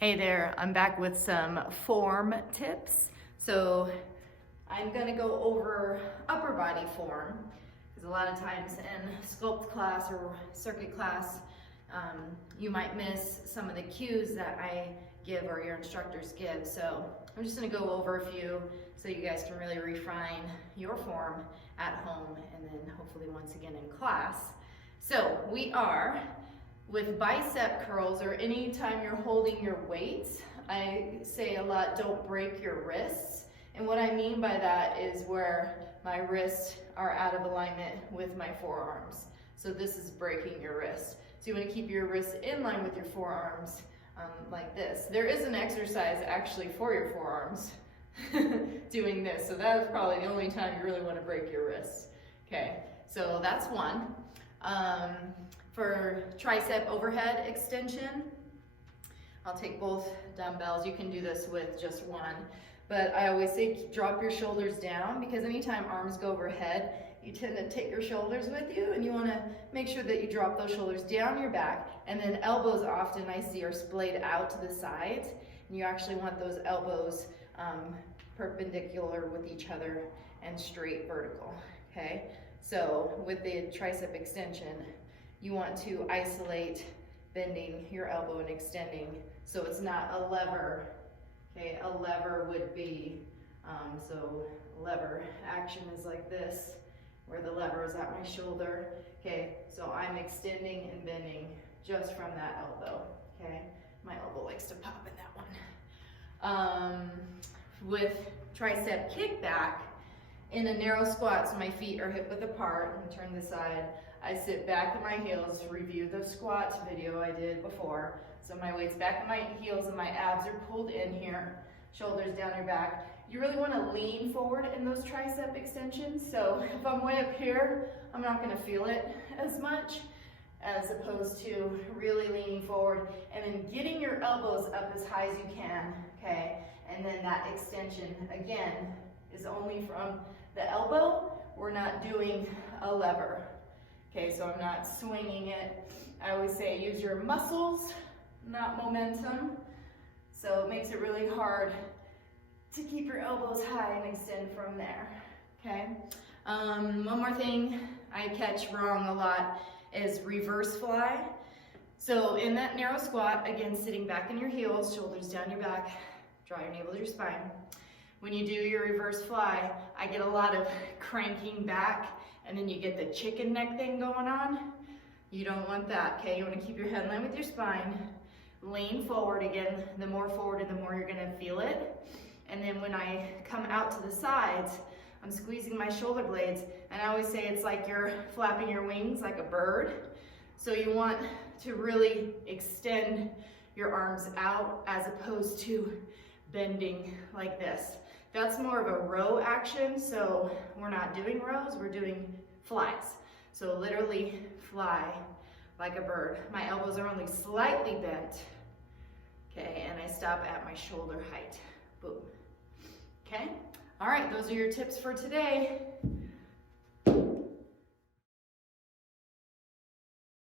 Hey there, I'm back with some form tips. So I'm gonna go over upper body form, because a lot of times in sculpt class or circuit class, you might miss some of the cues that I give or your instructors give. So I'm just gonna go over a few so you guys can really refine your form at home and then hopefully once again in class. So we are with bicep curls, or anytime you're holding your weights, I say a lot, don't break your wrists. And what I mean by that is where my wrists are out of alignment with my forearms. So this is breaking your wrist. So you want to keep your wrists in line with your forearms like this. There is an exercise actually for your forearms doing this. So that is probably the only time you really want to break your wrists. Okay, so that's one. For tricep overhead extension, I'll take both dumbbells. You can do this with just one, but I always say drop your shoulders down, because anytime arms go overhead, you tend to take your shoulders with you, and you want to make sure that you drop those shoulders down your back, and then elbows often I see are splayed out to the sides, and you actually want those elbows perpendicular with each other and straight vertical, okay? So with the tricep extension, you want to isolate bending your elbow and extending, so it's not a lever, okay? A lever would be, so lever action is like this, where the lever is at my shoulder, okay? So I'm extending and bending just from that elbow, okay? My elbow likes to pop in that one. With tricep kickback, in a narrow squat, so my feet are hip width apart, and turn this side, I sit back in my heels, review the squats video I did before. So my weight's back in my heels and my abs are pulled in here, shoulders down your back. You really want to lean forward in those tricep extensions. So if I'm way up here, I'm not going to feel it as much, as opposed to really leaning forward and then getting your elbows up as high as you can, okay? And then that extension, again, is only from the elbow. We're not doing a lever. Okay, so I'm not swinging it. I always say use your muscles, not momentum. So it makes it really hard to keep your elbows high and extend from there, okay? One more thing I catch wrong a lot is reverse fly. So in that narrow squat, again, sitting back in your heels, shoulders down your back, draw your navel to your spine. When you do your reverse fly, I get a lot of cranking back, and then you get the chicken neck thing going on. You don't want that, okay? You want to keep your head in line with your spine. Lean forward again. The more forward, the more you're going to feel it. And then when I come out to the sides, I'm squeezing my shoulder blades, and I always say it's like you're flapping your wings like a bird. So you want to really extend your arms out as opposed to bending like this. That's more of a row action, so we're not doing rows, we're doing flies. So literally fly like a bird. My elbows are only slightly bent, okay, and I stop at my shoulder height. Boom. Okay? All right, those are your tips for today.